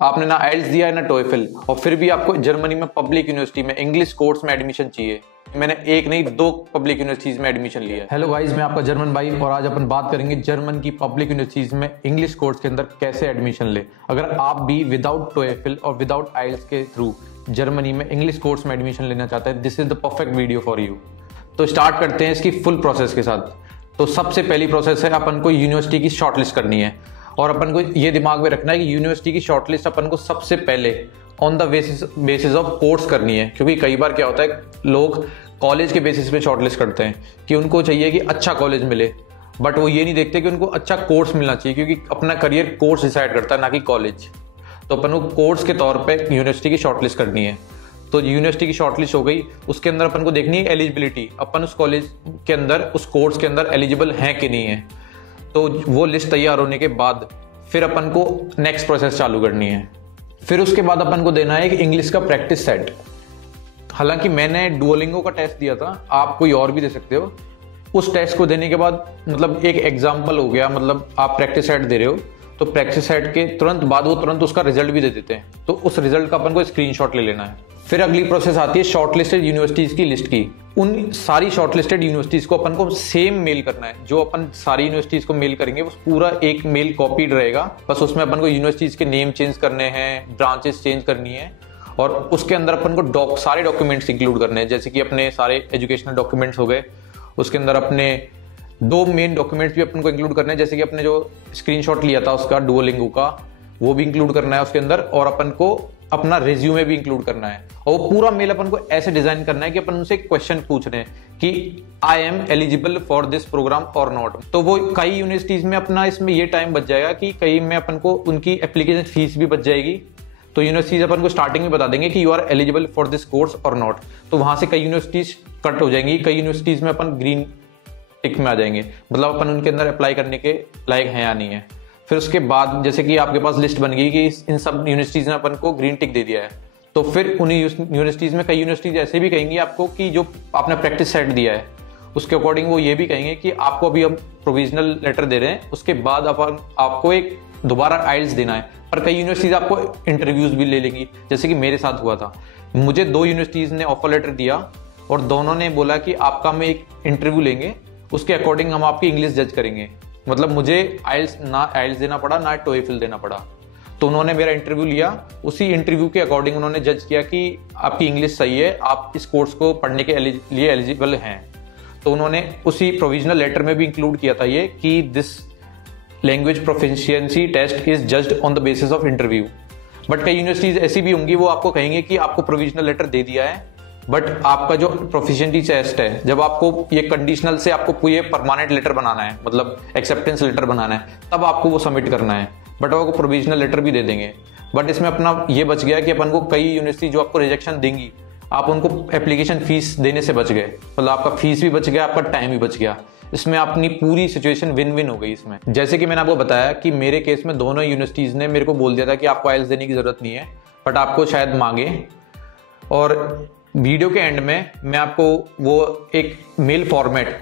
आपने ना आइल्स दिया है ना टोएफल, और फिर भी आपको जर्मनी में पब्लिक यूनिवर्सिटी में इंग्लिश कोर्स में एडमिशन चाहिए। मैंने एक नहीं दो पब्लिक यूनिवर्सिटीज में एडमिशन लिया है। हेलो गाइस, मैं आपका जर्मन भाई, और आज अपन बात करेंगे जर्मन की पब्लिक यूनिवर्सिटीज में इंग्लिश कोर्स के अंदर कैसे एडमिशन ले। अगर आप भी विदाउट टोएफल और विदाउट आइल्स के थ्रू जर्मनी में इंग्लिश कोर्स में एडमिशन लेना चाहते हैं, this is the perfect video for you. तो स्टार्ट करते हैं इसकी फुल प्रोसेस के साथ। तो सबसे पहली प्रोसेस है, अपन को यूनिवर्सिटी की शॉर्टलिस्ट करनी है, और अपन को ये दिमाग में रखना है कि यूनिवर्सिटी की शॉर्टलिस्ट अपन को सबसे पहले on the basis of course करनी है। क्योंकि कई बार क्या होता है, लोग कॉलेज के बेसिस पे शॉर्टलिस्ट करते हैं कि उनको चाहिए कि अच्छा कॉलेज मिले, बट वो ये नहीं देखते कि उनको अच्छा कोर्स मिलना चाहिए, क्योंकि अपना करियर कोर्स डिसाइड करता है, ना कि कॉलेज। तो अपन को कोर्स के तौर पे यूनिवर्सिटी की शॉर्टलिस्ट करनी है। तो यूनिवर्सिटी की शॉर्टलिस्ट हो गई, उसके अंदर अपन को देखनी है एलिजिबिलिटी, अपन उस कॉलेज के अंदर उस कोर्स के अंदर एलिजिबल हैं कि नहीं है। तो वो लिस्ट तैयार होने के बाद फिर अपन को नेक्स्ट प्रोसेस चालू करनी है। फिर उसके बाद अपन को देना है एक इंग्लिश का प्रैक्टिस सेट। हालांकि मैंने डुओलिंगो का टेस्ट दिया था, आप कोई और भी दे सकते हो। उस टेस्ट को देने के बाद मतलब एक एग्जाम्पल हो गया, मतलब आप प्रैक्टिस सेट दे रहे हो, तो प्रैक्टिस सेट के तुरंत बाद वो तुरंत उसका रिजल्ट भी दे देते हैं, तो उस रिजल्ट का अपन को स्क्रीनशॉट ले लेना है। फिर अगली प्रोसेस आती है शॉर्टलिस्टेड यूनिवर्सिटीज की लिस्ट की। उन सारी शॉर्टलिस्टेड यूनिवर्सिटीज को अपन को सेम मेल करना है। जो अपन सारी यूनिवर्सिटीज को मेल करेंगे वो पूरा एक मेल कॉपीड रहेगा, बस उसमें अपन को यूनिवर्सिटीज के नेम चेंज करने हैं, ब्रांचेस चेंज करनी है, और उसके अंदर अपन को सारे डॉक्यूमेंट्स इंक्लूड करने हैं। जैसे कि अपने सारे एजुकेशनल डॉक्यूमेंट्स हो गए, उसके अंदर अपने दो मेन डॉक्यूमेंट्स भी अपन को इंक्लूड करने हैं। जैसे कि अपने जो स्क्रीनशॉट लिया था उसका डुओलिंगो का, वो भी इंक्लूड करना है उसके अंदर, और अपन को अपना रिज्यूमे भी इंक्लूड करना है। और वो पूरा मेल अपन को ऐसे डिजाइन करना है कि अपन उनसे क्वेश्चन पूछ रहे हैं कि I am eligible for this program और नॉट। तो वो कई यूनिवर्सिटीज में अपना इसमें ये टाइम बच जाएगा कि कई में अपन को उनकी एप्लीकेशन फीस भी बच जाएगी। तो यूनिवर्सिटीज अपन को स्टार्टिंग में बता देंगे कि you are eligible for this course और नॉट, तो वहां से कई यूनिवर्सिटीज कट हो जाएंगी, कई यूनिवर्सिटीज में अपन ग्रीन टिक में आ जाएंगे, मतलब अपन उनके अंदर अप्लाई करने के लायक हैं या नहीं है। फिर उसके बाद जैसे कि आपके पास लिस्ट बन गई कि इन सब यूनिवर्सिटीज ने अपन को ग्रीन टिक दे दिया है, तो फिर उन यूनिवर्सिटीज में कई यूनिवर्सिटीज ऐसे भी कहेंगी आपको कि जो आपने प्रैक्टिस सेट दिया है उसके अकॉर्डिंग वो ये भी कहेंगे कि आपको अभी हम प्रोविजनल लेटर दे रहे हैं, उसके बाद अपन आपको एक दोबारा आइल्स देना है। पर कई यूनिवर्सिटीज आपको इंटरव्यूज भी ले लेंगी, जैसे कि मेरे साथ हुआ था। मुझे दो यूनिवर्सिटीज ने ऑफर लेटर दिया और दोनों ने बोला कि आपका हम एक इंटरव्यू लेंगे, उसके अकॉर्डिंग हम आपकी इंग्लिश जज करेंगे। मतलब मुझे आइल्स देना पड़ा ना टोएफल देना पड़ा। तो उन्होंने मेरा इंटरव्यू लिया, उसी इंटरव्यू के अकॉर्डिंग उन्होंने जज किया कि आपकी इंग्लिश सही है, आप इस कोर्स को पढ़ने के लिए एलिजिबल हैं। तो उन्होंने उसी प्रोविजनल लेटर में भी इंक्लूड किया था ये कि this language proficiency test is judged on the basis of interview. But कई यूनिवर्सिटीज ऐसी भी होंगी, वो आपको कहेंगे कि आपको प्रोविजनल लेटर दे दिया है, बट आपका जो प्रोफिशिएंसी टेस्ट है, जब आपको ये कंडीशनल से आपको ये परमानेंट लेटर बनाना है, मतलब एक्सेप्टेंस लेटर बनाना है, तब आपको वो सबमिट करना है। बट आपको प्रोविजनल लेटर भी दे देंगे। बट इसमें अपना ये बच गया कि अपन को कई यूनिवर्सिटी जो आपको रिजेक्शन देंगी, आप उनको एप्लीकेशन फीस देने से बच गए, मतलब आपका फीस भी बच गया, आपका टाइम भी बच गया। इसमें अपनी पूरी सिचुएशन विन विन हो गई इसमें। जैसे कि मैंने आपको बताया कि मेरे केस में दोनों यूनिवर्सिटीज ने मेरे को बोल दिया था कि आपको आइल्स देने की जरूरत नहीं है, बट आपको शायद मांगे। और वीडियो के एंड में मैं आपको वो एक मेल फॉर्मेट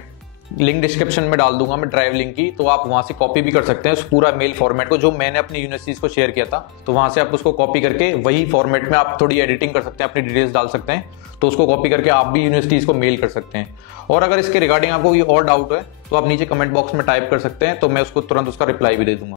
लिंक डिस्क्रिप्शन में डाल दूंगा, मैं ड्राइव लिंक की, तो आप वहां से कॉपी भी कर सकते हैं उस पूरा मेल फॉर्मेट को, जो मैंने अपनी यूनिवर्सिटीज को शेयर किया था। तो वहां से आप उसको कॉपी करके वही फॉर्मेट में आप थोड़ी एडिटिंग कर सकते हैं, अपनी डिटेल्स डाल सकते हैं, तो उसको कॉपी करके आप भी यूनिवर्सिटीज को मेल कर सकते हैं। और अगर इसके रिगार्डिंग आपको कोई और डाउट है तो आप नीचे कमेंट बॉक्स में टाइप कर सकते हैं, तो मैं उसको तुरंत उसका रिप्लाई भी दे दूंगा।